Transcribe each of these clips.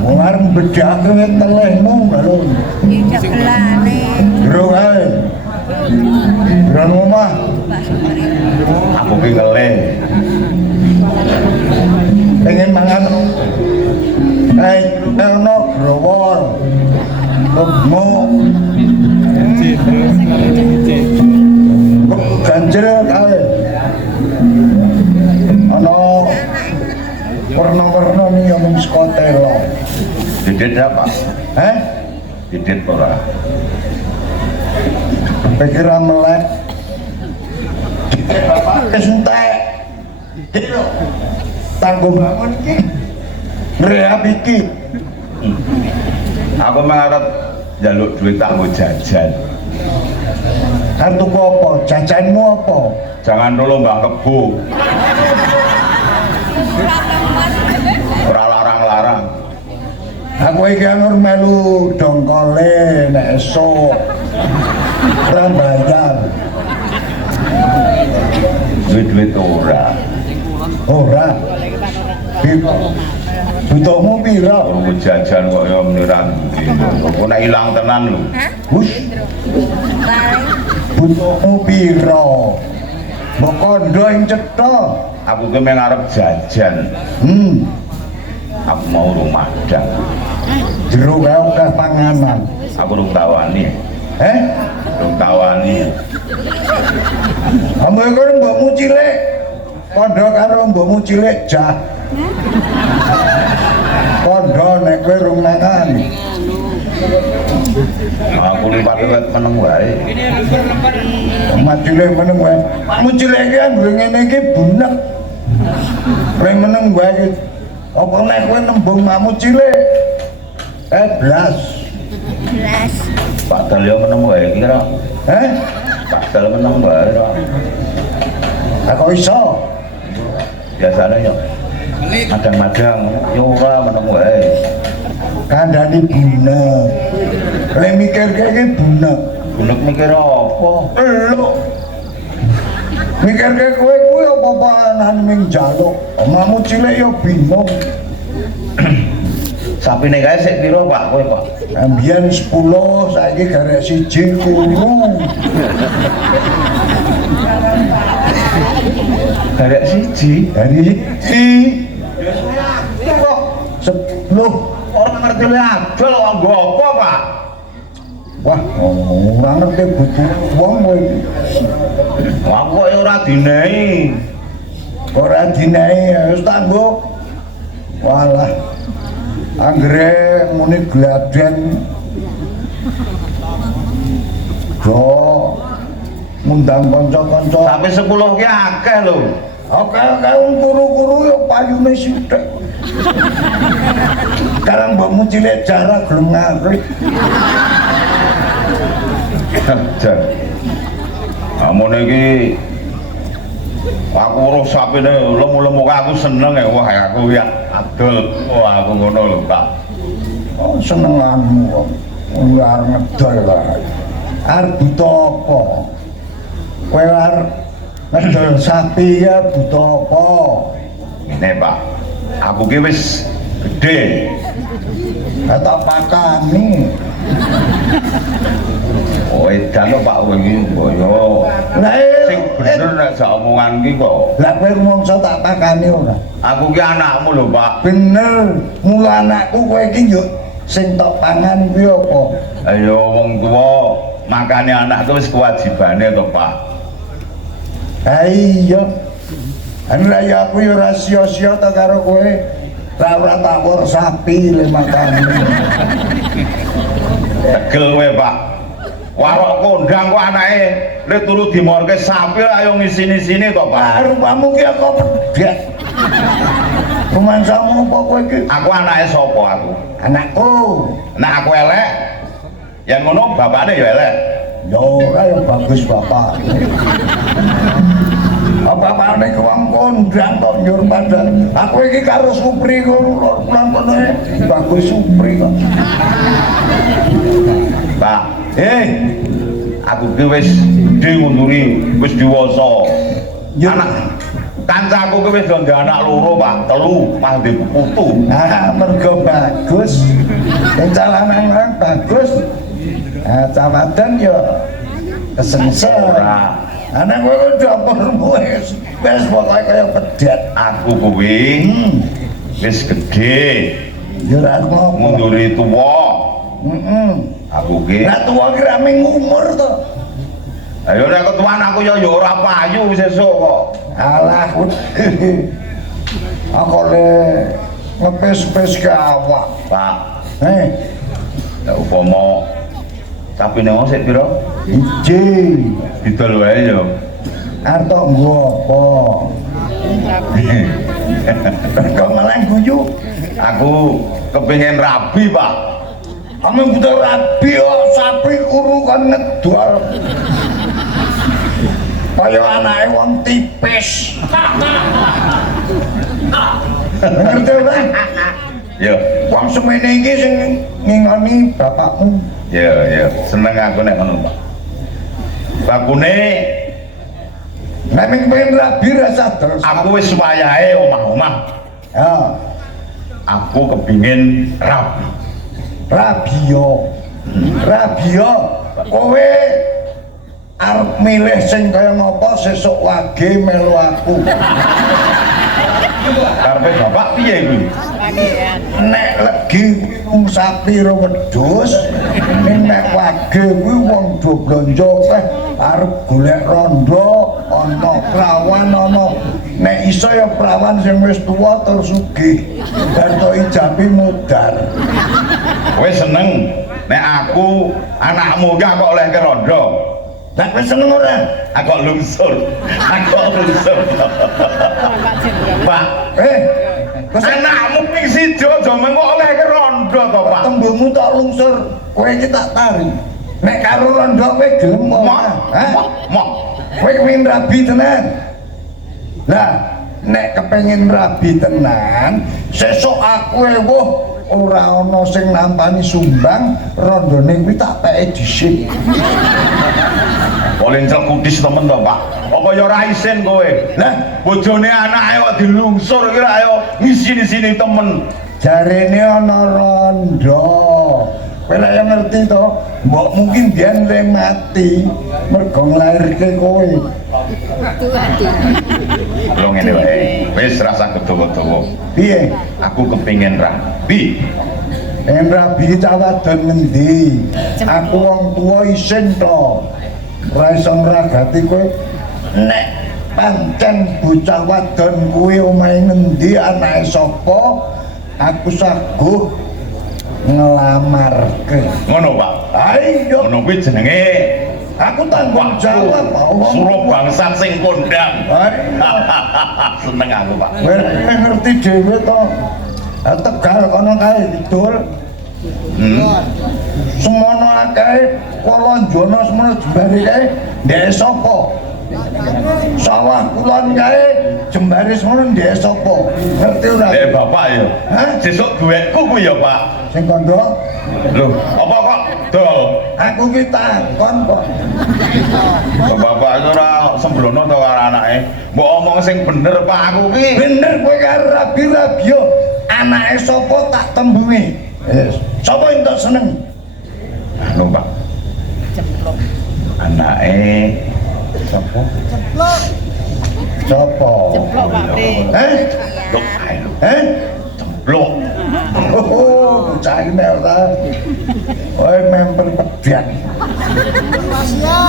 Wong arep bedhake telehmu balon. Iki sebelane. Jero kae. Jero omah. Aku ki ngelih. Pengen mangan. Ono growol. Lemu. Ganjel kae. Ono warna-warna nih yang saka telo. Didit apa? Didit ora. Pikir melek. Bapak kesentek. Dilo. Tanggung bangun iki. Rehab iki. Aku mengarep njaluk duit tanggo jajan. Kartu apa? Jajanmu apa? Jangan dulu mbak kebo. Ora larang-larang. Aku iki anur melu dongkole nek esuk. Ora bayar. Duit-duit ora. Ora. Butuhmu pira? Aku jajan kok ya meniran. Kok nek ilang tenan lho. Hush. Butuhmu pira? Mbok kondo ing cetha. Aku ki mengarep jajan. Aku mau rumah dang. Jero kae akeh panganan. Aku rung tawani. Rung tawani. Ambo iku mbokmu cilik. Kondo karo mbokmu cilik jah. Kondo nek kowe rung mangan. Aku lipat-lipat meneng wae. Macile meneng wae. Pakmu cilik iki anggere ngene iki bunek. Kowe meneng wae. Apa nek kowe nembung makmu cilik? Blas. Pak Dal yo meneng wae iki kira. Pak Dal meneng wae kira. Aku iso. Biasane yo. Madang-madang yo ora meneng wae. Kandhane bunek. Lek mikirke iki bunek. Bunek mikir apa? Elok. Mikirke kowe kuwi apa anan ning jaluk. Omahmu cilik yo bingung. Sapine kae sik pira Pak kowe Pak? Ambiyen 10, saiki garek 1 kurung. Garek siji. Dari kok 10 Orang ngerti le adol kok nggo apa Pak? wah, ora ngerti butuh wong kowe iki. Aku kok ora dinehi. Ora dinehi wis tak nggo. Walah. Anggere muni gladen. Go ngundang kanca-kanca. Tapi 10 ki akeh lho. Oke, kuru-kuru yo payune sithik. Sekarang mbokmu cilik jarak gelem ngarit. Jan. Amune iki aku urus sapine lemu-lemu aku seneng ya wah aku ya adol. Wah aku ngono lho Pak. Oh, senenganmu kok. Ora arep ngedol wae. Arep buta apa? Kowe arep ngedol sapi ya buta apa? Ngene Pak. Aku ki wis gede. Tak pakani. Oh edan Pak kowe iki boyo. Lah Sing bener nek sak omongan ki kok. lah kowe rumangsa tak pakani ora? Aku ki anakmu lho Pak. Bener, mula anakku kowe iki yo sing tok pangan kuwi apa? Ayo wong tuwa makane anak ku wis kewajibane to Pak. Ha iya. Ana ya aku yo ora sia-sia ta karo kowe. Ora tawur sapi le makane. Tegel kowe Pak. Warok kondang kok anake le turu dimorke sapi ayo ngisini-sini to Pak. Rupamu ki kok pedhek. Rumangsamu apa kowe iki? Aku anake sapa aku? Anakku. Nek aku elek, yang ngono bapakne ya elek. Yo ora yo bagus bapak. Apa-apane ku wong kondang kok njur padang. Aku iki karo Supri ngono pulang kono bagus Supri kok. Pak, aku ki wis gedhe ngunduri, wis dewasa. Yo Anak kancaku kuwi wis ndek anak loro Pak, telu, mah ndek putu. Nah, mergo bagus. Sing lanang bagus. Nah, cawadan yo kesengsem. Ora. Anak kowe dapurmu wis pokoke kaya pedet. Aku kuwi wis gedhe, Ya ora ngopo. munduri tuwa. Heeh. Aku ki. Lah tuwa ki ra mung umur to. Ayo nek ketuaan aku ya ora payu sesuk kok. Alah. Aku le ngepes-pes ke awak. Pak, Ya upama tapi nang sik pira? iji. Didol wae ya. Arep nggo apa? Kok malah guyu? Aku kepengin rabi, Pak. Kamu butuh rabi kok sapi kuru kan ngedol. Kaya anake wong tipis. Ngerti ora? Ya, Wong semene iki sing ngingoni bapakmu. ya, seneng aku nek ngono, Pak. Bakune Nek pengen rabi rasa terus. aku wis wayahe omah-omah. Ya, Aku kepingin rabi. rabio. Rabio kowe arep milih sing kaya ngapa sesuk wage melu aku. Karepe bapak piye kuwi? Nek legi wong sapi ro wedhus, nek wage kuwi wong do blonjo teh arep golek rondo, ana prawan ana. Nek iso ya prawan sing wis tuwa tur sugih. Bar to ijabi mudar. Kowe seneng nek aku anakmu ki kok oleh ke rondo. Lah kowe seneng ora? Aku lungsur. Pak, Kok anakmu ping siji aja mengko oleh ke rondo to, Pak. tembungmu tak lungsur, kowe iki tak tari. Nek karo rondo kowe gelem ora? Mok. Kowe kepengin rabi tenan. Lah, nek kepengin rabi tenan, sesuk aku ewuh ora ana sing nampani sumbang, rondone kuwi tak peke dhisik. Paling celkudis temen to, Pak. Apa ya ora isin kowe? Lah, bojone anake kok dilungsur iki ra ya ngisi-sini temen. Jarene ana rondo. Kowe lek ya ngerti to, mbok mungkin biyen le mati mergo nglairke kowe. Lho ngene wae. Wis rasa kedawa-dawa. Piye? Aku kepingin rabi. Yen rabi cawadon ngendi? Aku wong tuwa isin to. Ora iso ngragati kowe. Nek pancen bocah wadon kuwi omahe ngendi, anake sapa? Aku saguh ngelamarke. Ngono, Pak. Ayo, Ngono kuwi jenenge aku tanggung jawab. suruh bangsat sing kondang. Seneng aku, Pak. Kowe ngerti dhewe to. Tegal kono kae didol. Semono akeh Kolonjono semono jembare kae ndek sapa? Sawah kulon kae jembare semono ndek sapa? Ngerti ora? Bapak ya. Hah? Sesuk duwekku kuwi ya, Pak. Sing kandha Lho, apa kok dol? aku ki takon kok. Bapak itu ora sembrono to karo anake. Mbok omong sing bener, Pak. Aku ki Bener kowe karo rabi-rabio. Anake sapa tak tembungi. Sapa entuk seneng? anu, Pak. Anake sapa? Sapa? Ceplok Pak De. Lho, ayo. Cempluk. Oh, bocah iki nek ora. Kowe member pedan.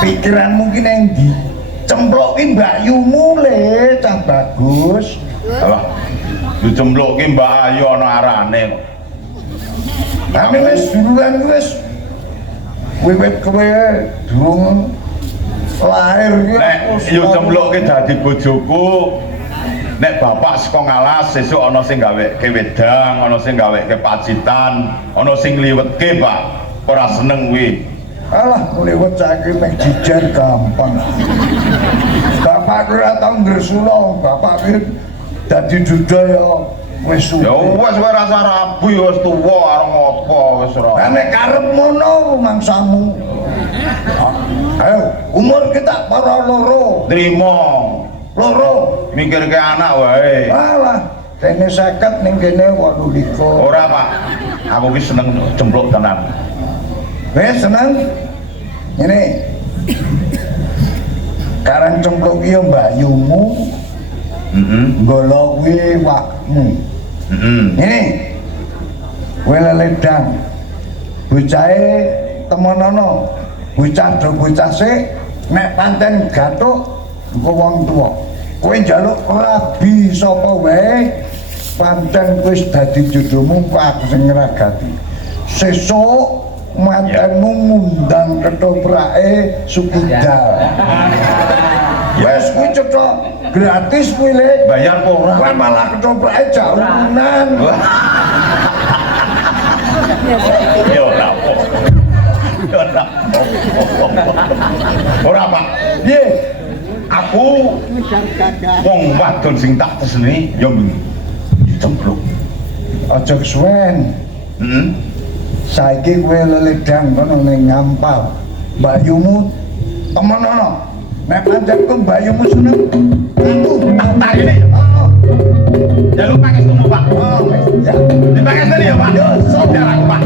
Pikiranmu ki nang ndi? Cempluk ki mbakyumu le, cah bagus. Alah. Dicempluk ki Mbak Ayu ana arane kok. Tapi wis duluan wis wiwit kowe durung lahir ki Nek yo cempluk ki dadi bojoku. Nek bapak saka ngalas sesuk ana sing gaweke wedang, ana sing gaweke pacitan, ana sing liwetke, Pak. Ora seneng kuwi. Alah liwet saiki mek jijar gampang. Bapak ora tau ngresula, bapak ki dadi duda ya wis suwe. Ya wis kowe rasa rabu ya wis tuwa arep ngopo wis ora. Lah nek karep mono rumangsamu. Ayo, umur kita para loro. Trimo. loro mikirke anak wae. alah kene 50 ning kene 28 Ora, Pak. Aku ki seneng cempluk tenan. wis seneng ini karang cempluk iki mbayumu Heeh. ngolowi wakmu Heeh. ini kowe leledang bocahe temonono bocah do bocah sik nek panten gathuk engko wong tuwa kowe njaluk rabi sapa wae pancen wis dadi jodohmu kok aku sing ngragati sesuk mantenmu ngundang ketoprake Sukidal wes kuwi cetha gratis kuwi le Bayar apa ora? kowe malah ketoprake jaunan Ya ora apa. Ya ora apa. Ora, Pak. piye Aku wong wadon sing tak tresni ya cempluk. aja kesuwen Heeh. saiki kowe leledang kono ning Ngampal mbayumu temonono nek pancen ku mbayumu seneng aku Tak tarini. Jaluk pakai semua, Pak. ya Dipakai sendiri ya, Pak. Yo, sok. Biar aku, Pak.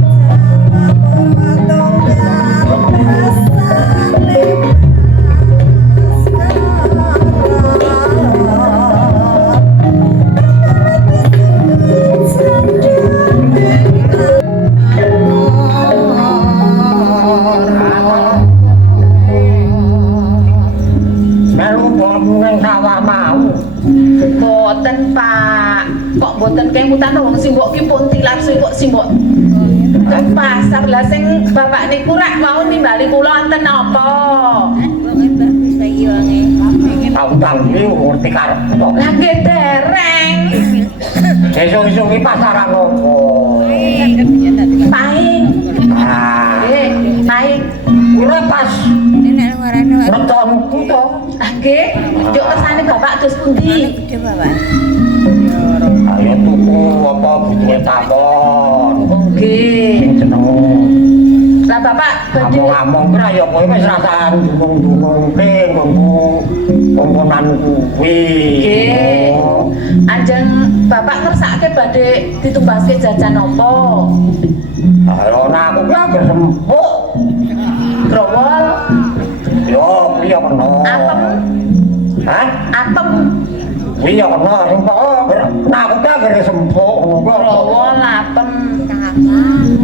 melu nang sawah mau. Boten Pak, kok boten kemutan wong sing mbok ki pun tilar sing kok sing mbok nang pasar lah sing bapak niku rak mau nimbali kula enten napa? Wong bagus lagi wonge. Tahu-tahu iki ngerti karep to. Lah nggih dereng. Esuk-esuk iki pasaran opo? Paing. Ah, Nggih, paing. kula pas Nek warane wae. metonku to. Ah nggih, yo kersane bapak dos pundi? Coba Pak. Ayo tuku apa butuhe takon. Oh nggih. Sing jeneng Lah bapak badhe ngomong kira ya kowe wis rasaan dukung-dukungke nggonku komponan kuwi. nggih. Oh. Ajeng bapak ngersake badhe ditumbaske jajan apa? Ayo nah aku ki agak sempuk. Growol, Yo kuwi ya kena. atem, Hah? atem. Kuwi ya kena sing pokoke nah aku ki agak sempuk ngono kok. Growol, atem,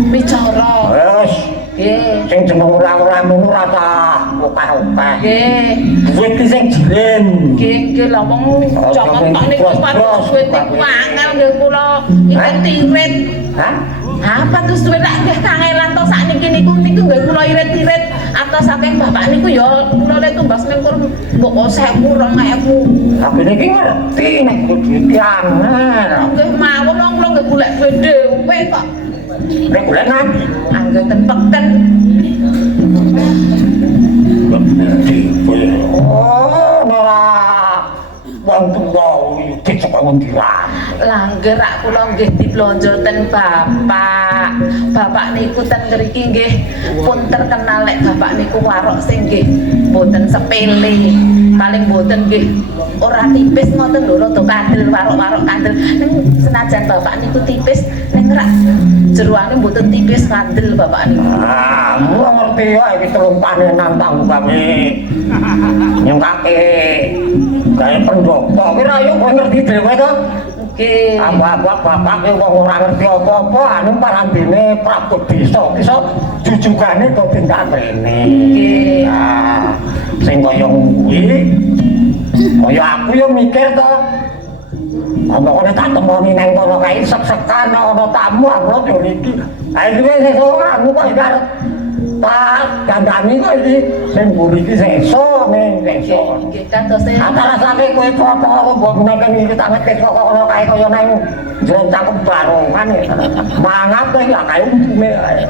bicara. Wes Nggih, sing jeneng orang-orang ngono rasa okeh-okeh. nggih. Duit ki sing jilen. Nggih, nggih lha wong jangan tok niku patus duit niku angel nggih kula irit irit. Hah? Ha patus duit lak nggih kangelan to sakniki niku nggih kula irit-irit atas saking bapak niku ya kula le tumbas mengkur mbok 1000 2000. Aku niki ngerti nek duit ki angel. Nggih mawon wong kula nggih golek duit dhewe kok. Nek golek nanti Angger ten peken. oh ora wong tuwa iki saka ngendiran. Langger rak kula nggih diplonjo ten bapak. Bapak niku ten ngriki nggih pun terkenal lek bapak niku warok sing nggih boten sepele. Paling boten nggih ora tipis ngoten lho rada kandel warok-warok kandel. Ning senajan bapak niku tipis ning rak jeroane boten tipis kandel bapak niku. Ah, mu ngerti wae iki telumpane nantang kami. Nyengkake gawe pendopo ki ra yo kowe ngerti dhewe to. Nggih. Apa-apa bapak ki wong ora ngerti apa-apa anu parandene Prabu Desa iso jujugane to tindak rene. Nggih. Nah, sing kaya kuwi kaya aku yo mikir to. Apa kene tak temoni nang kono kae sek-sekan ana tamu amrot yo iki. Akhire sesuk anu kok arep tak gandani kok iki sing mburi iki sesuk ning sesuk. Nggih katose Antara sampe kowe foto apa mbok menaken iki tak ngetes kok kono kae kaya nang jero cakep barongan ya. Mangat kowe ya kae untune ae.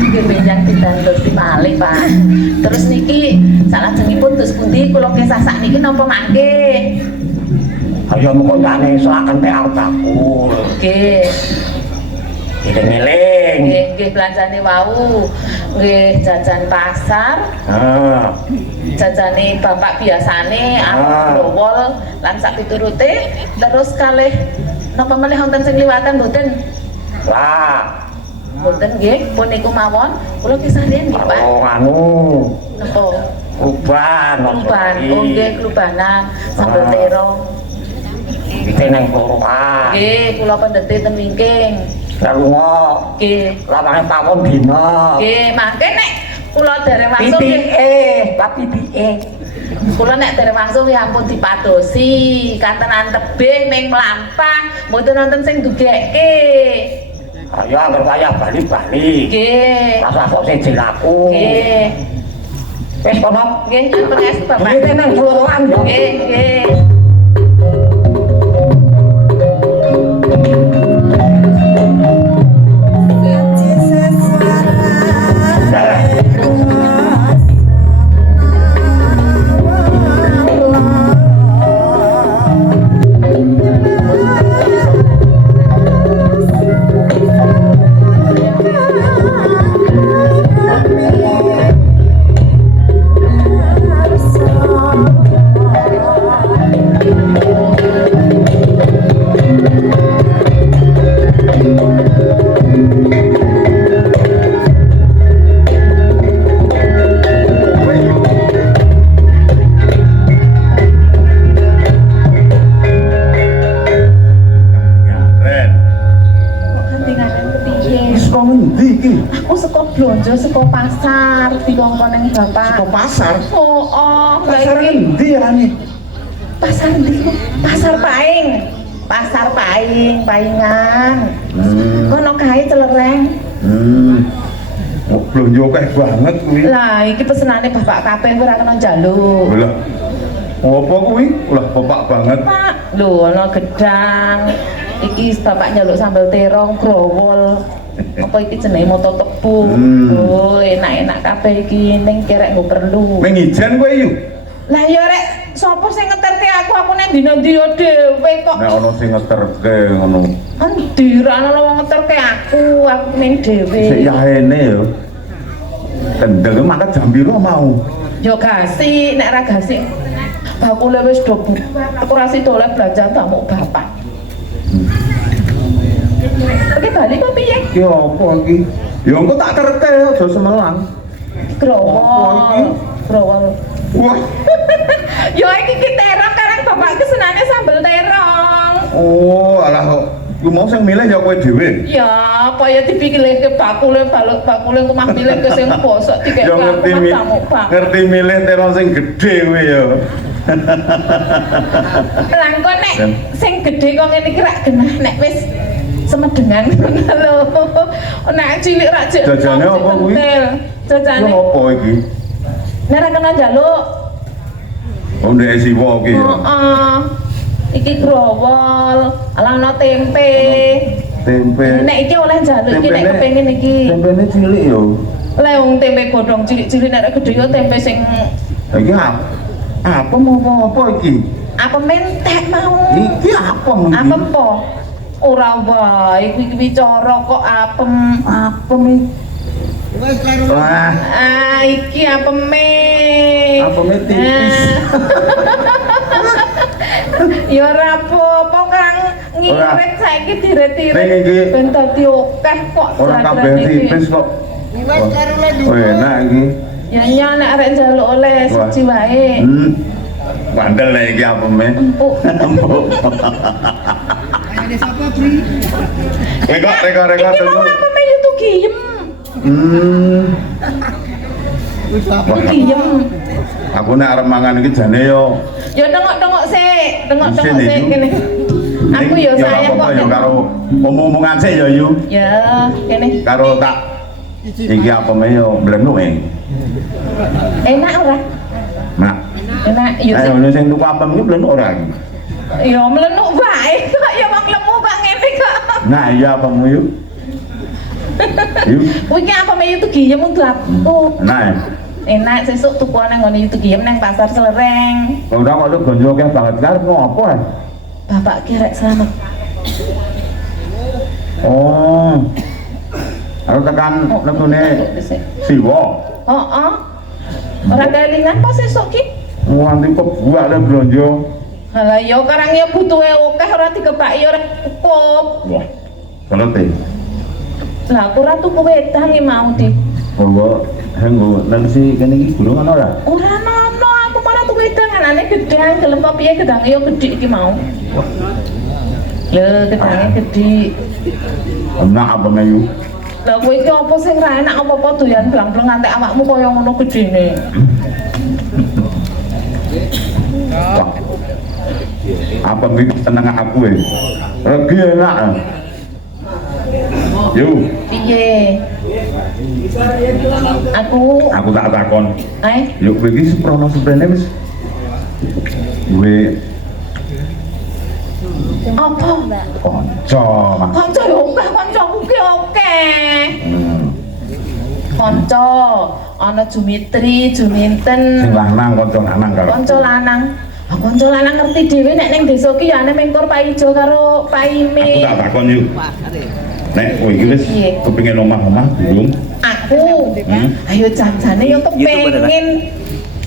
nggih benjang didandosi malih Pak. Terus niki salajengipun dos pundi kula kesah sakniki napa mangke? Ayo mengko ndane soaken teh aku. Nggih. Eling-eling. Nggih, nggih nggih belanjane wau nggih jajan pasar jajane bapak biasane growol lan sak piturute terus kalih napa meneh wonten sing liwatan mboten lah mboten nggih pun niku mawon kula kisah riyen nggih Pak anu napa kluban oh nggih klubanan sambel terong iki nang porokan nggih kula pendete ten wingking lunga nggih lawange pawon dina nggih mangke nek kula dereng langsung nggih pipike kula nek dereng langsung ya ampun dipadosi kantenan tebih ning mlampah mboten wonten sing dugekke ayo anggere kaya bali-bali nggih rasa kok siji laku nggih wis kono nggih nyuwun pangastu Bapak iki nang kelurahan yo nggih nggih blonjo saka pasar dikongkon ning bapak. Saka pasar. Oh, Pasar endi arane? Pasar ndi? Pasar Paing. Pasar Paing, Paingan. Kono kae celereng. Oh, blonjo akeh banget kuwi. Lah, iki pesenane bapak kabeh ora kena njaluk. Lah. Apa kuwi? Lah bapak banget. Pak, lho ana gedang. Iki bapak njaluk sambal terong, growol. Apa iki jenenge moto tebu. Oh, enak-enak kabeh iki ning kerek nggo perlu. Ning ijen kowe yu. Lah ya rek, sapa sing ngeterke aku nek dina ndi yo dhewe kok. Nek ana sing ngeterke ngono. Endi ra ana wong ngeterke aku ning dhewe. Sik yaene yo. Kendel mangkat jam piro mau? Yo gasi, nek ra gasi. Bakule wis do buka. Aku ra sida oleh belanja tamu bapak. Oke, bali kok piye? Ki apa iki? Ya engko tak terke aja semelang. Growol. Growol. Wah. Yo iki ki terong karang bapak kesenane sambel terong. Oh, alah kok. Ku mau sing milih ya kowe dhewe. Ya, apa ya dipikirke bakule bakule ku mah milih ke sing bosok dikek Ya ngerti ngerti milih terong sing gedhe kowe ya. Lah kok nek sing gedhe kok ngene iki rak genah nek wis semedengan lho. Nek cilik rak jek. Jajane apa kuwi? Jajane. Ya apa iki? Nek ra kena njaluk. Oh, ndek siwa iki ya. Heeh. Iki growol, ala ana tempe. Tempe. Nek iki oleh njaluk iki nek kepengin iki. Tempene cilik yo. Lah wong tempe godhong cilik-cilik nek gedhe yo tempe sing Iki apa mau apa iki? apa mentek mau. Iki apa iki? Apa po? Ora wae iki bicara kok apem. Apem iki. Wah, Ah, iki apeme. apeme tipis. Ya ora apa-apa Kang, ngirit saiki Ning dire-dire iki ben dadi akeh kok ora kabeh tipis kok. Oh, enak iki. Ya nek arek njaluk oleh siji wae. Bandel nek iki apeme. Empuk. Empuk. Reka Iki mau tunggu. apeme itu giem. Giem. Aku nek arep mangan iki jane yo. Ya tengok-tengok sik, tengok-tengok Isin sik itu. kene. Aku ya sayang kok. yo karo omong-omongan sik yo yu. Ya, kene. Karo tak iki apeme yo blenuk Enak ora? Nah, Enak ya ayo sik. ono sing tuku apem iki blenuk ora iki. Ya melenuk wae kok ya wong lemu kok ngene kok. Nah, iya apemu yuk. Yuk. Kuwi ki apa meyu tuh giem untuk aku. Nah, Enak sesuk tuku nang ngene YouTube giem nang pasar Selereng. ora kok lu gonjo akeh banget karep ngopo ya? Bapak ki rek selamat. Oh. Arep tekan lebone Siwa. Heeh. Ora kelingan pas esuk ki. Nganti kebuak le blonjo. Halah ya karang ya butuhe akeh ora dikepaki ora cukup. Wah. Ngerti. Lah aku ora tuku wedang iki mau di. Bahwa henggo nang si kene iki durung ana ora? Ora ono, aku malah tuku wedang anane gedang, gelem apa piye gedange ya gedhi iki mau. Lho, gedange gedhi. Enak apa meyu? Lah kowe iki apa sing ra enak apa-apa doyan blang-blang nganti awakmu kaya ngono gedene. Wah. Apa iki seneng aku e? Regi enak. Yo, Piye? Aku tak takon. eh Yo kowe iki seprono seprene wis duwe apa? kanca. Kanca ya akeh, kancaku ki akeh. Kanca ana Jumitri, Juminten, Sing lanang kanca lanang karo. kanca lanang. Ah kanca lanang ngerti dhewe nek ning desa ki ya ane mengkor Paijo karo Paime. Aku tak takon yo. Nek kowe iki wis Piye? kepengin omah-omah durung? Aku. Ayo janjane yo kepengin.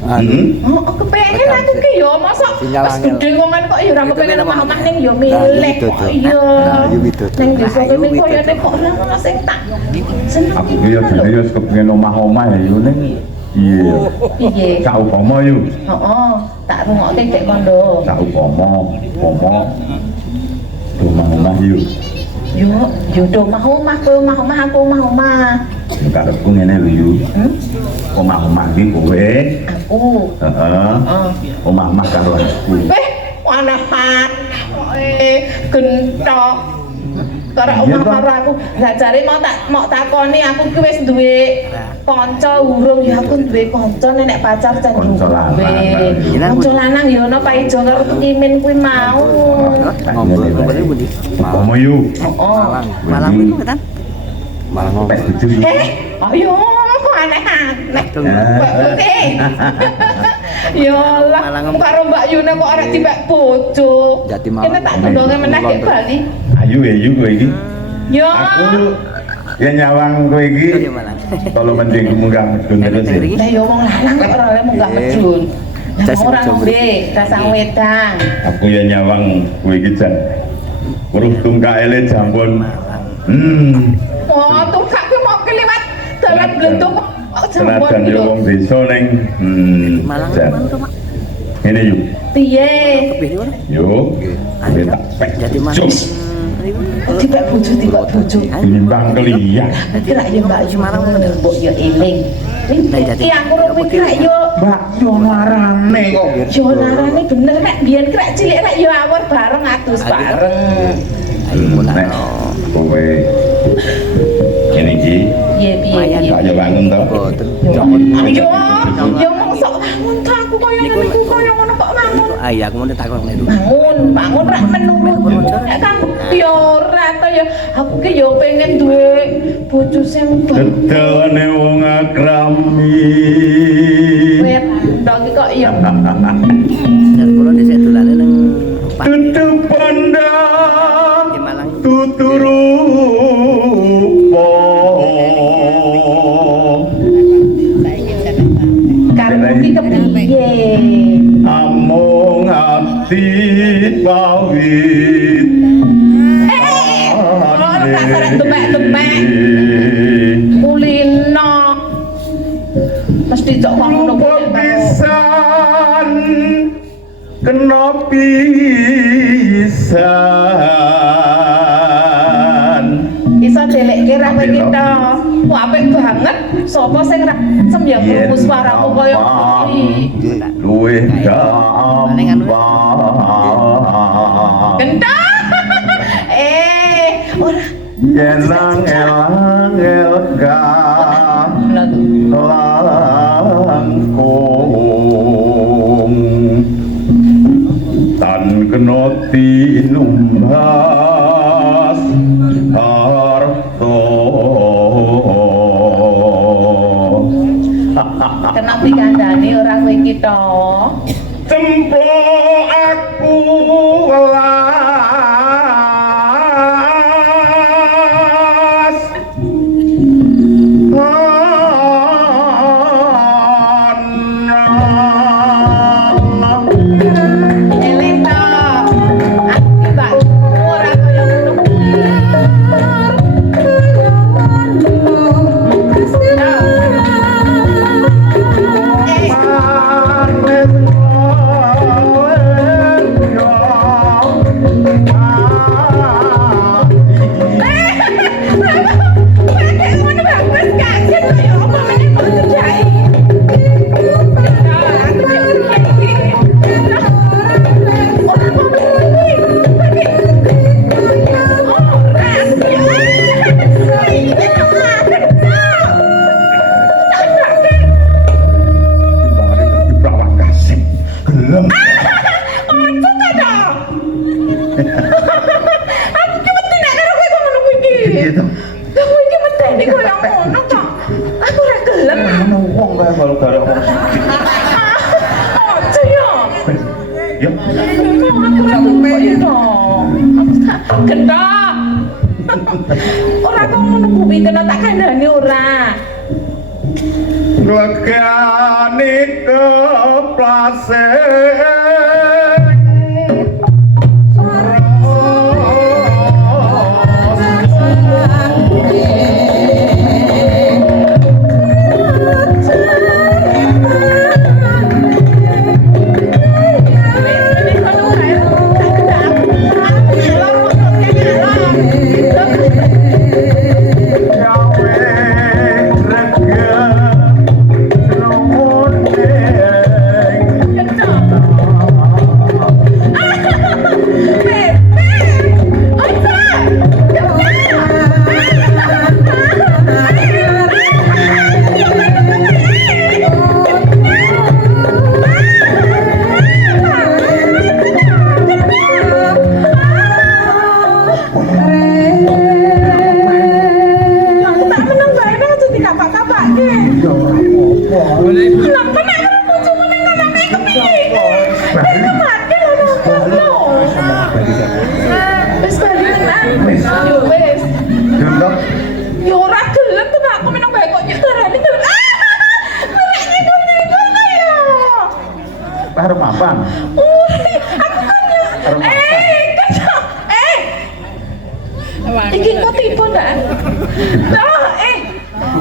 Oh, kepengen aku ki yo masa pas gedhe ngono kok ya ora kepengin omah-omah ning yo milih kok iya. Ning desa kene kok ya nek kok ora ono sing tak seneng. Aku ki yo dene yo kepengin omah-omah ya yo ning iya. Piye? Sak upama yo. Heeh, tak rungokke dek kondo. Sak upama omah-omah yo. Yo do omah-omah kowe omah-omah aku omah-omah. Karepku ngene lho yo. Omah-omah iki kowe. Aku. Heeh. Omah-omah karo aku. Wanahan. Gentok. Karo Iya, omah Pak. karo aku. Lah jare mau takoni aku ki wis duwe kanca urung ya aku duwe kanca nek pacar jan Kanca lanang. duwe. Kanca lanang ya ono Paijo karo Kimin kuwi mau. Omah yo. Oh. Malang itu kan? Malang pes bojo. Ayo aneh-aneh. Oke. Ya Allah, karo Mbak Yuna kok arek tibak bojo. Kene tak tundonge meneh ke Bali. Ayu ya yo kowe iki. Ya. Aku ya nyawang kowe iki. Kalau mending munggah medun terus ya. Lah ya wong lanang kok ora oleh munggah medun. Lah ora ngombe dasang wedang. Aku ya nyawang kowe iki jan. Weruh tungkaele jambon. Oh, tungkak ki mau keliwat dalan blentung kok jambon Senajan yo wong desa ning jan. Ngene yo. Piye? Yo. Kowe tak pek. Cus. Tibak bojo. Nimbang keliyah. Kira ya Mbak Yu ngono mbok ya eling. Iki aku ora mikir yo. Mbak yo larane kok. Yo larane bener nek biyen kira cilik rek yo awor bareng atus bareng. Nek kowe ngene iki Piye. gak yo bangun to. Yo mosok bangun ta aku kaya ngene iku kaya ngono kok bangun. Iya, aku mau ditakon itu. Bangun rak menurut. Nek kamu yo ora to yo aku ki yo pengen duwe bojo sing Dedane wong akrami. wet ndok kok yo. Dan kalau di situ dolane nang Tutu pandang di Malang. tuturupa. Karena iki kepiye? Amung ati pawit. Ora kasar demek-demek. Kulino. Mesti cok ngono kuwi. Pisan kena pisan. Iso delekke ra kowe kita. Wah apik banget. Sopo sing ra sembyang krungu swaramu kaya kuwi. Luwih gampang. Gendang. Ora Yen angel-angel langkung tan kena tinumbas harta. kena pikandane ora kowe iki to. Cemplok aku welas piye to? Lah kowe iki medeni koyo ngono kok. Aku ora gelem. Ono wong kaya gara-gara wong sithik. Aja ya. Ya, Kok aku ora gelem to. Gentok. Ora kok ngono kuwi kena tak kandhani ora. legane keplase Arep mapan. Iki kok tipu ndak? Toh,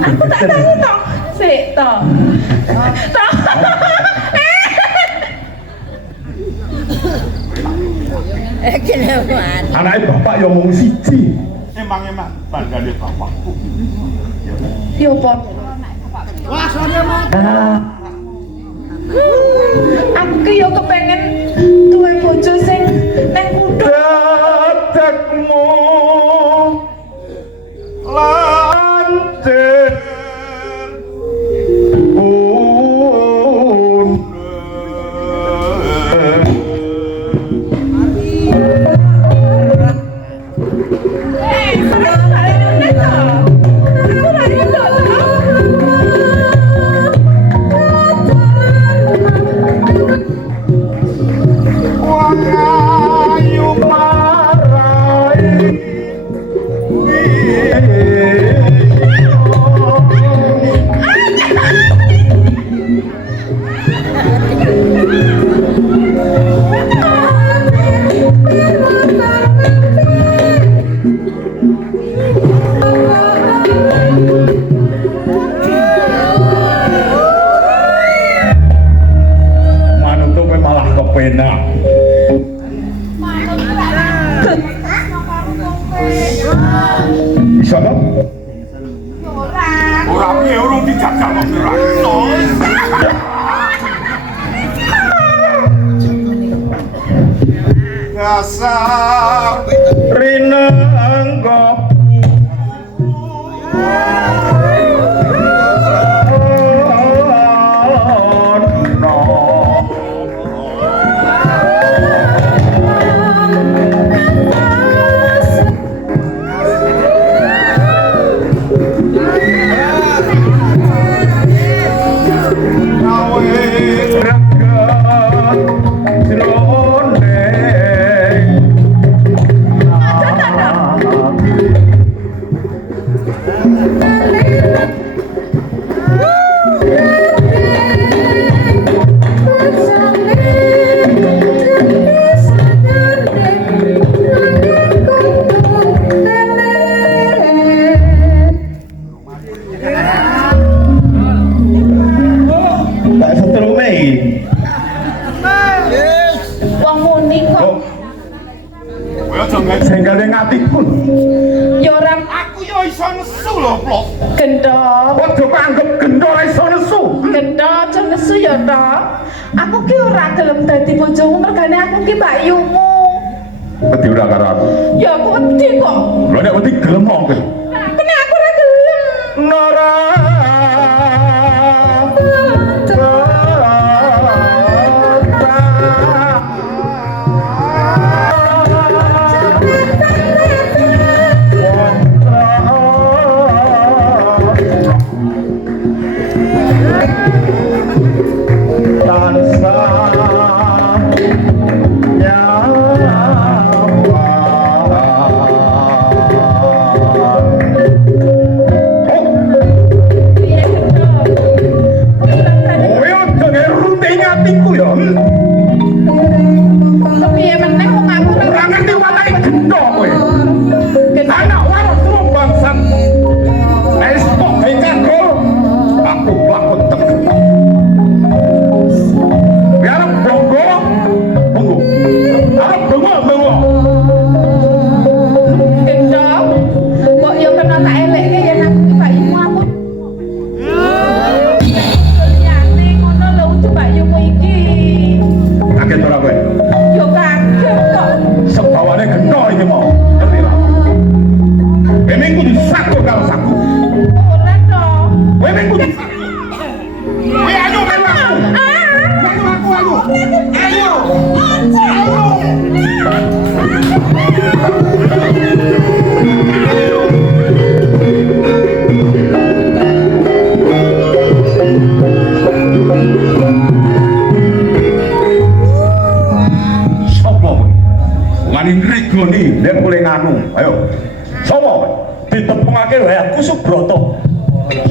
aku tak tahu toh. Sik toh. Toh. Kelamaan. Anake bapak ya mung siji. Emang banggane bapakku. Yo apa? Aku ki yo kepengen duwe bojo sing nang kutho. Dadekmu lancar enak. Bisa kan? Ora piye urung dijajal kok ora iso. Dasar rinenggo aku ki ora gelem dadi bojomu mergane aku ki mbakyumu. Wedi ora karo aku. Ya aku wedi kok. Lha nek wedi gelem kok. Kene aku ora gelem. Nora Ayo. Sapa? Ditepungake wae aku Subroto.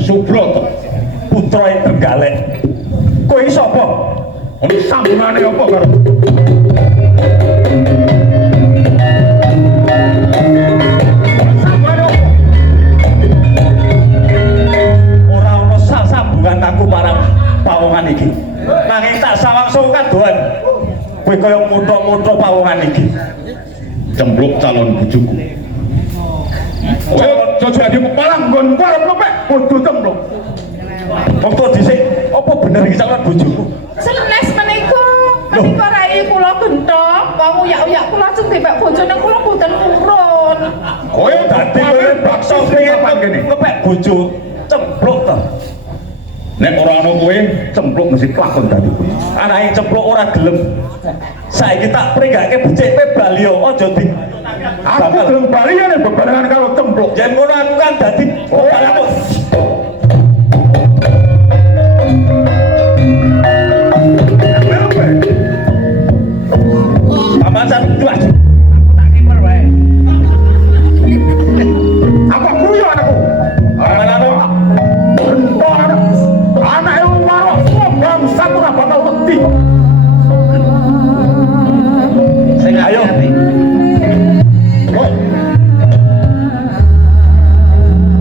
Subroto. Putra Trenggalek. Kowe iki sapa? Ono sambungane apa karo? Ora ono sambungan aku marang pawongan iki. Nanging tak sawangsa kadohan. Kowe kaya muthuk-muthuk pawongan iki. Cempluk calon bojoku. Kowe aja dadi kepalang nggon arep lepek kudu cempluk. Waktu dhisik apa bener iki calon bojoku? Senes menika menika rai kula genthok, wong uyak-uyak kula ajeng dipek bojone kula boten purun. Kowe dadi kowe bakso pengen kene. Kepek bojo cempluk to. Nek ora ana kowe cempluk mesti kelakon dadi kowe. Anake cempluk ora gelem. Saiki tak pringgake becik pe bali yo aja di. Aku gelem baliane bebarengan karo cempluk. Yen ngono aku kan dadi balamu. Pamasan tuas. Tak kiper wae. Apa kuyo anakku? Pamanamu. Anak yang warok semua bangsa tuh gak bakal wedi. Sing ayo.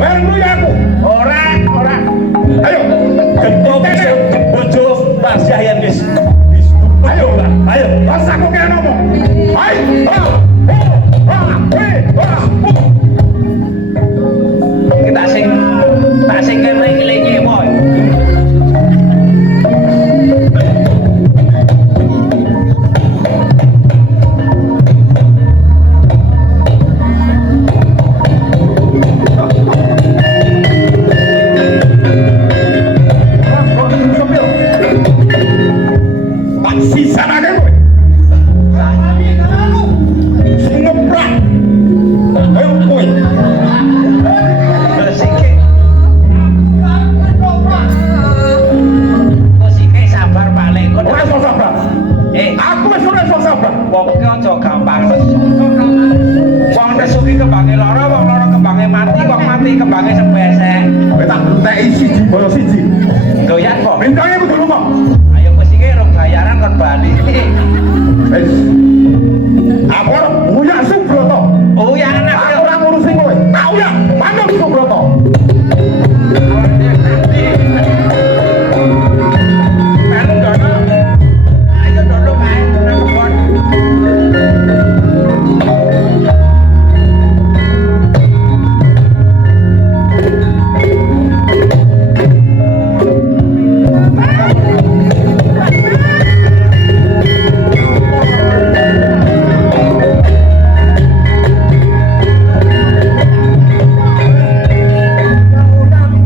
Bantu ya aku. Ora. Ayo. Gentok bojo pasyayan wis. Ayo. Ayo. Pas aku kaya ngomong. Ayo. Kita sing kene iki lenye moy. Tak sisa lagi kowe. Ngeprak. Ayo kowe. Musike sabar balik kok. Ora iso sabar. Aku wis ora iso sabar. Wong ki aja gampang nesu. Wong nesu ki kembange lara, wong lara kembange mati, wong mati kembange sepesek. Kowe tak enteki siji bolo siji. Goyang kok. Bintangnya kudu lunga. Ayo musike rong bayaran kon bali. Wis. Aku arep nguyak Subroto. Oh ya anak Aku ora ngurusi kowe. Tak uyak, manut Subroto. Ayo dulu main nang kon.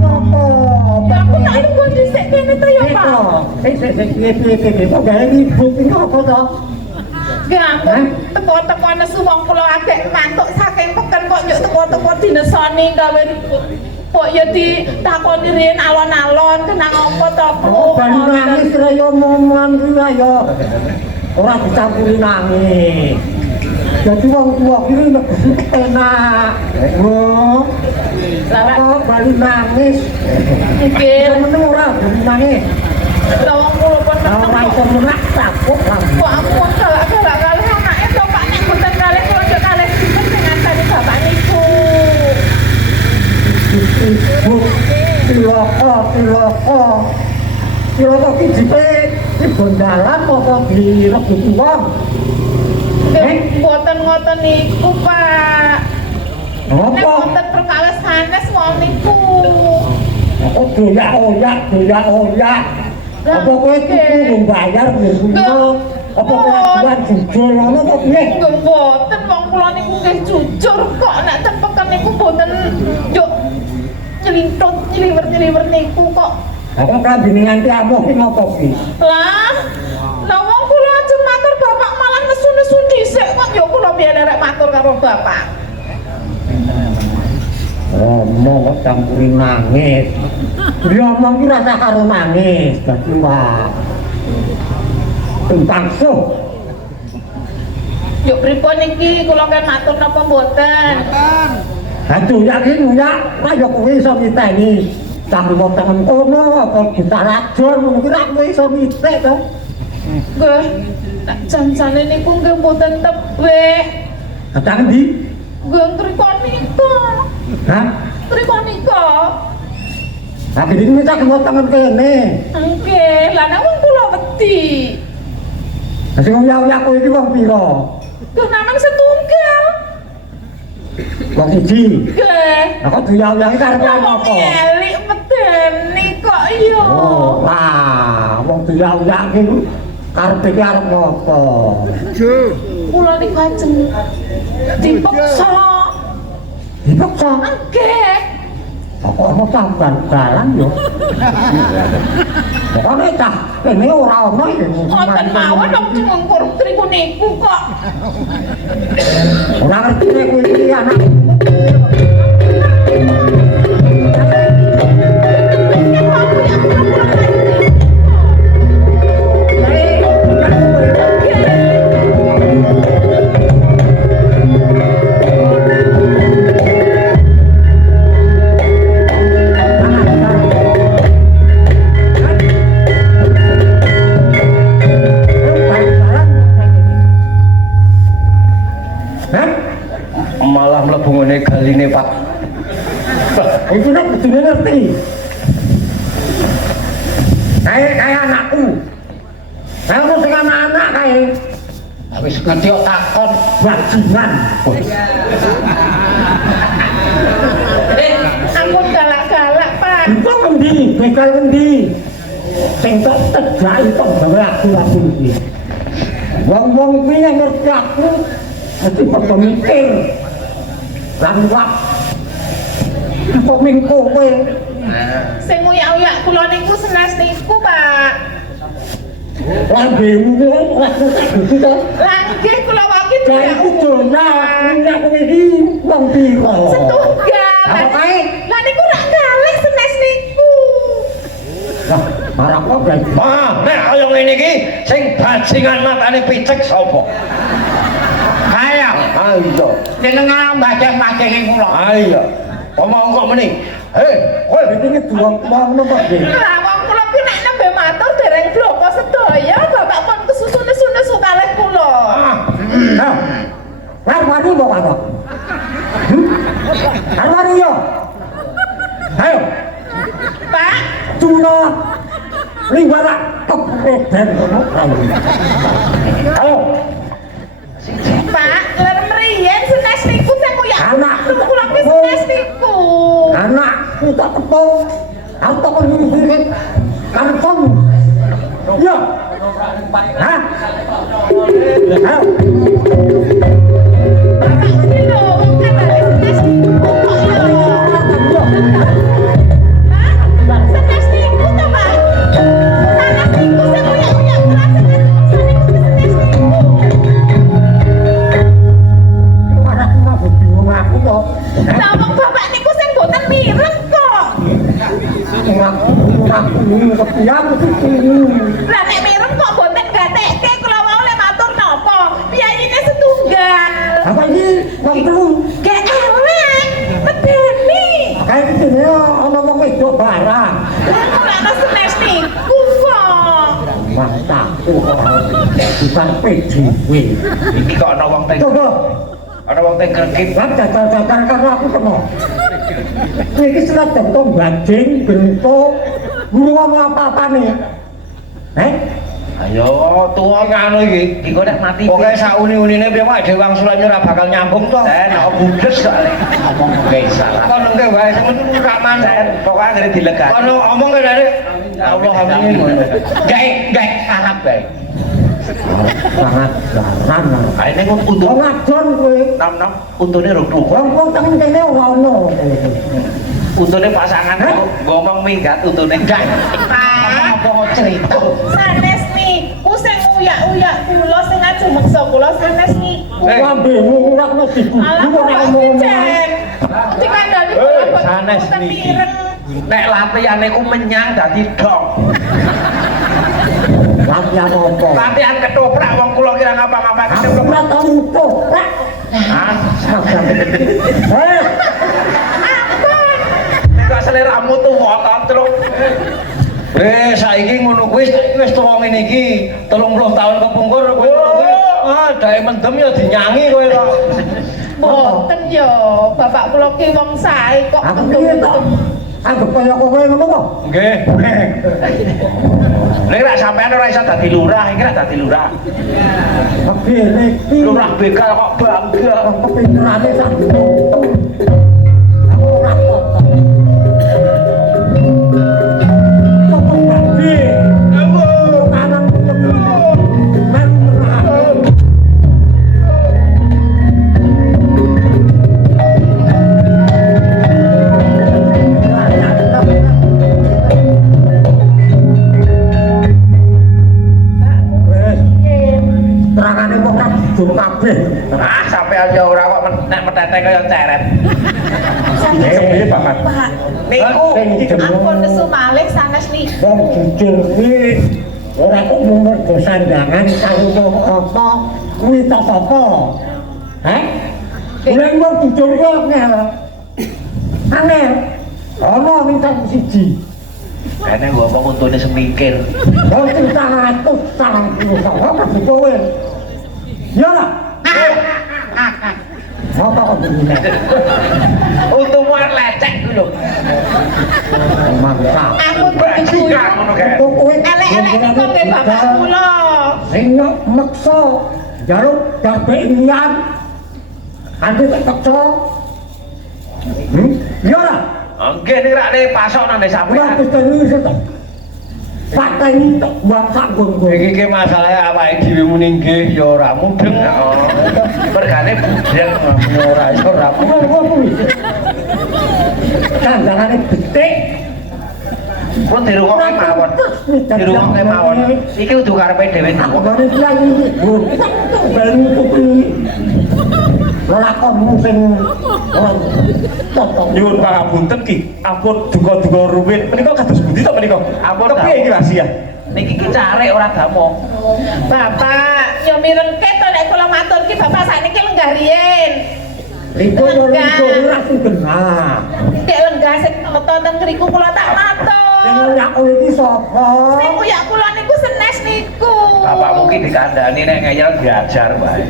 Aku tak nunggu dhisik kene to ya, Pak. Piye kok gawe ribut iki apa to? Nggih ampun, teko-teko nesu wong kula agek mantuk saking peken kok nyuk teko-teko dinesoni gawe ribut. Kok ya ditakoni riyen alon-alon kenang apa to, Bu? Bali nangis raya momongan kuwi ayo. Ora dicampuri nangis. Jadi wong tua iki nek enak. Oh. Lah Kok bali nangis. nggih, Meneng ora bali nangis. lah wong kula pun Ora iso menak takut lah. kok ampun galak-galak kalih anake to Pak nek mboten kalih kula yo kalih sinten sing nganteni bapak niku. Ibu Tiloko ki jipe di bondalan apa direbuti wong. Mboten ngoten niku, Pak. Nek Apa? wonten perkawis sanes wong niku. Kok doyak-oyak. Apa kowe kudu bayar ngono? Apa kelakuan jujur ngono kok piye? Nggih mboten wong kula niku nggih jujur kok nek ten peken niku mboten yo nyelintut nyliwer niku kok. Apa kambine nganti amoh ki ngopo ki? Lah wong kula ajeng matur bapak malah nesu-nesu dhisik kok yo kula biyen arek matur karo bapak. Omong kok campuri nangis. Diomong ki rasa karo nangis, dadi wah. Tentang suh. Yuk pripun iki kula kan matur napa mboten? Aduh yakin ya, ayo kowe iso miteni. Sampe wonten kono apa ditarajon ngono ki ra kowe iso mitek to. Nggih. Tak jancane niku nggih mboten tebih. Kadang ndi? Nggih triko nika. Hah? Triko nika. Tapi ini minta kemotongan kene. Nggih, lah nek wong kula wedi. Masih ngomong aku ini wong piro? Duh namang setunggal. Wong siji. Nggih. Aku duyang-duyang karep apa? Elik medeni kok yo. Oh, wah, wong duyang-duyang iki karepe ki arep apa? Kula niku ajeng dipaksa. Dipaksa. Nggih. Apa sampean dalan yo? Pokoknya cah, ini ora ono ya. Ngoten mawon kok ngungkur triku niku kok. Ora ngerti nek kuwi iki anak. Malah mlebu ngene galine Pak. Itu nek kudune ngerti. Kayak anakku. Kamu sing anak kae. Wis ngerti kok takon bajingan. Aku galak-galak, Pak. Itu ngendi? Begal ngendi? Sing tok tegak itu gawe aku iki. Wong-wong iki yang ngerti aku mesti padha mikir. Lan wak. Kok ming kowe? Sing uyak-uyak kula niku senes niku, Pak. Lambemu ora kudu to. Lah nggih kula wae Kae kudona, minyak kowe iki wong piro? setunggal. Apa kae? Lah niku rak galih senes niku. Lah, marah kok gaji. Nek kaya ngene iki sing bajingan matane picek sapa? Kaya. Ayo. Jenengan mbacek-mbaceki kula. Ayo. Omong kok meni. Kowe Iki duwong wong nopo iki? Lah wong kula ki nek nembe matur dereng bloko sedaya, Bapak pun kesusu-nesu kalih kula. Nah. Warwani mbok apa? Warwani yo. Ayo, Pak, tuna linggara kepreden ngono kae. Ayo, Pak, ler mriyen senes niku sing uyak Anak. kula ki senes niku. anakku tak tepung. Aku tak ngurus kantong. Yo. Hah? Ayo. Bapak iki lho, wong katane senes niku kok yo. Hah? Senes niku to, Pak? Senes niku sing uyak-uyak kula senes niku. Anakku mah bingung aku kok. Lah wong bapak niku sing boten mireng kok. Aku kepian iki. Lah nek mireng kok boten gatekke kula mau le matur napa? Piyayine setunggal. Apa iki wong telu? Gek elek, medeni. Kayak gini ana wong wedok barang. Lah kok ana senes niku kok. Mantapku bukan PJW. iki kok ana wong teng Coba, ana wong teng krekit. lan datar-datar karo aku kena. Kowe iki serat tentang bajing, bentuk, guru ngomong apa-apa nih. Ayo tuwa ngono iki. Iku nek mati. Pokoke sak uni-unine piye wae dhewe wangsulane ora bakal nyambung to. Nek budes kok. Omong ge salah. Kono ge wae sing metu rak manten. Pokoke anggere dilegani. Kono omong ke dari Allah amin ngono. Gae anak bae. Sangat garan. Ae nek untu Wong adon kowe. nom-nom untune rukun. Wong temen kene ora ono. Untune pasangan ngomong minggat untune gak. Apa cerita? Sanes niku sing uyak-uyak kula sing ajeng meksa kula sanes niku. Lambemu ora kena digugu Alah ora kok ngomong. cek. Dikandani kula boten sanes niki. mireng. Nek latihane ku menyang dadi dok. latihan apa? Latihan ketoprak wong kula kira ngapa-ngapa Ora tau ketoprak. Nek seleramu tuwa ta, Truk. Saiki ngono kuwi wis tuwa ngene iki 30 tahun kepungkur kowe. Dae mendem ya dinyangi kowe kok. Mboten yo, bapak kula ki wong sae kok. Aku piye to? Aku kaya kowe ngono kok. Nggih. Nek ra sampean ora iso dadi lurah, iki ra dadi lurah. Piye iki? Lurah begal kok bangga. Kepinterane sak dino. Aku ora foto. Ketoprak piye? Kanan terangane kok kabeh kabeh. Sampean ya ora kok nek metete kaya ceret. Piye Pak? Niku Ampun nesu malih sanes niku. Wong jujur kuwi ora kok nomor dosandangan karo wong apa kuwi tak apa. Hah? Kuwi wong jujur kok ngel. Angel. Ono minta siji. Kene gua apa untune semikir. Wong 300 kabeh kowe. Ya lah. Apa kok begini? Untumu lecek kuwi lho. Mantap. Ampun Bajingan ngono kae. elek-elek niku nggih bapak kula. Sing meksa jaruk kabeh ilian. Andi tak paksa. Ya lah. Nggih nek rak pasok nang desa Ora sampean. ketemu sik. Pateni tok buang sak gonggo. Iki ki masalahe awake dhewe muni nggih ya ora mudeng. Mergane budek ora iso rapi. Kandangane betik. Kok dirungokke mawon. Dirungokke mawon. Iki kudu karepe dhewe Aku tuwa. baru bilang ini, Bu. Baru kuwi. Lelakonmu sing totong. Nyuwun pangapunten Ki, ampun duka-duka ruwet. Menika kados pundi to menika? Ampun, kepiye iki rahasia? Niki ki carek ora damo. Bapak, yo mirengke to nek kula matur ki bapak sakniki lenggah riyen. Riku ora ora benar. Dek lenggah sing meto ten ngriku kula tak Sing matur. nyak kowe iki sapa? Sing uyak kula niku senes niku. Bapakmu ki dikandani nek ngeyel diajar wae.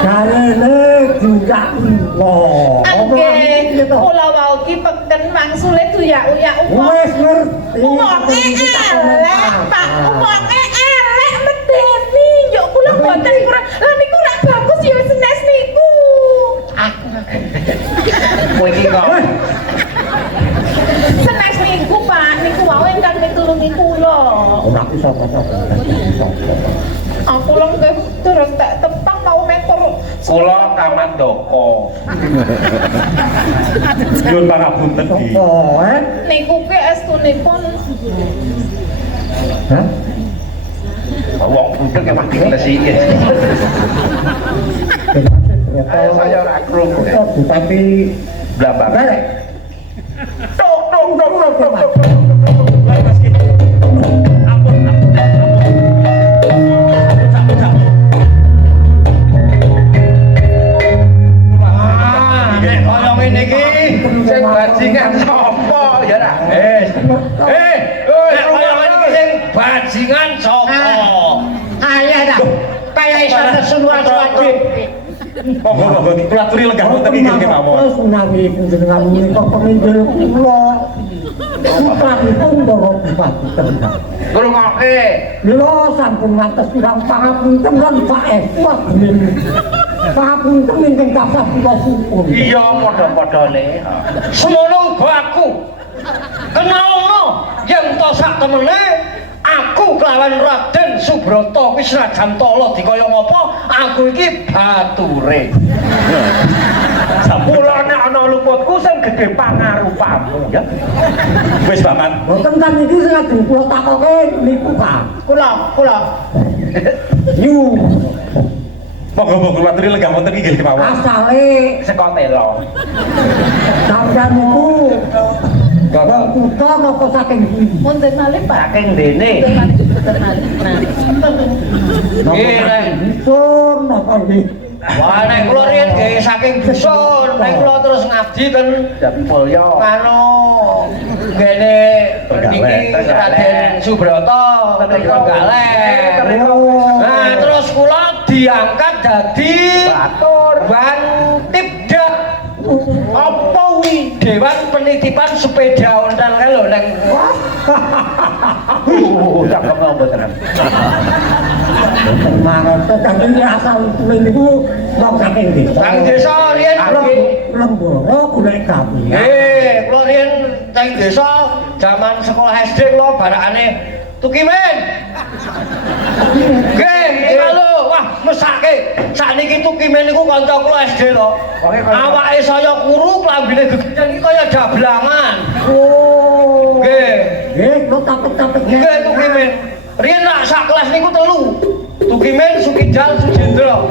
Jarene juga ilo. Nggih, kula wau ki peken mangsule uyak-uyak Wes ngerti. Umoke elek, Pak. Umoke elek medeni. Yo kula boten kurang. Lah niku rak bagus yo senes niku. Kowe iki kok Senes niku, Pak. Niku wau ingkang mitulungi kula. Ora iso sapa. Aku lho nggih terus tak tepang mau mentor. kula kamandaka. Nyuwun pangapunten Ki. Oh, Niku ke estunipun. Hah? Wong budek ya mati lesike. Saya ora krungu. Tapi Blabak. balik. Tok tok tok tok tok. Baik Mas Ki. Ampun. Nek kaya ngene iki sing bajingan sapa ya ra? Nek kaya ngene iki sing bajingan sapa? Ayah dah. Kayak iso kesuruan suatu. Monggo kula aturi lenggah wonten iki nggih mawon. Terus menawi panjenengan menika peminjil kula. Putripun Bapak Bupati Kendal. Ngrungokke. Lho sampun ngantos pirang pangapunten lan Pak Eswat nggih. Pangapunten ingkang kasah kula suwun. Iya padha-padhane. Semono uga aku. Kenalno yen to sak temene aku kelawan Raden Subrata kuwi senajan tala dikaya ngapa aku iki bature. Mula nek ana luputku sing gedhe pangarupamu ya. Wis Paman. Boten kan iki sing lajeng kula takoke niku Pak. Kula. Yu Monggo kula aturi lenggah wonten iki nggih mawon. asale Saka telo. sampeyan niku Bapak kutha napa saking ndi? Munten malih, Pak. Saking dene. Nah, Nggih, Nek. Sun napa nggih? Wah, nek kula riyen nggih saking dusun, nek kula terus ngabdi ten Mulya. anu ngene niki Raden Subrata menika galeh. Nah, terus kula diangkat dadi Batur. Bantibdak. Apa wi Dewan Penitipan Sepeda Ontel kan lho nek Cakep mboten. Mangan dadi asal niku wong saking desa. Kang desa riyen nggih. Lemboro golek gawe. Nggih, kula riyen teng desa zaman sekolah SD kula barakane Tukimen. Nggih, iki lho, wah mesake. Sakniki Tukimen niku kanca kula SD to. Awake saya kuru, klambine gegeden iki kaya dablangan. Oh. Nggih. Nggih, kok tapet-tapet. Nggih Tukimen. Riyen rak sak kelas niku telu. Tukimen, Sukijal, Sujendra.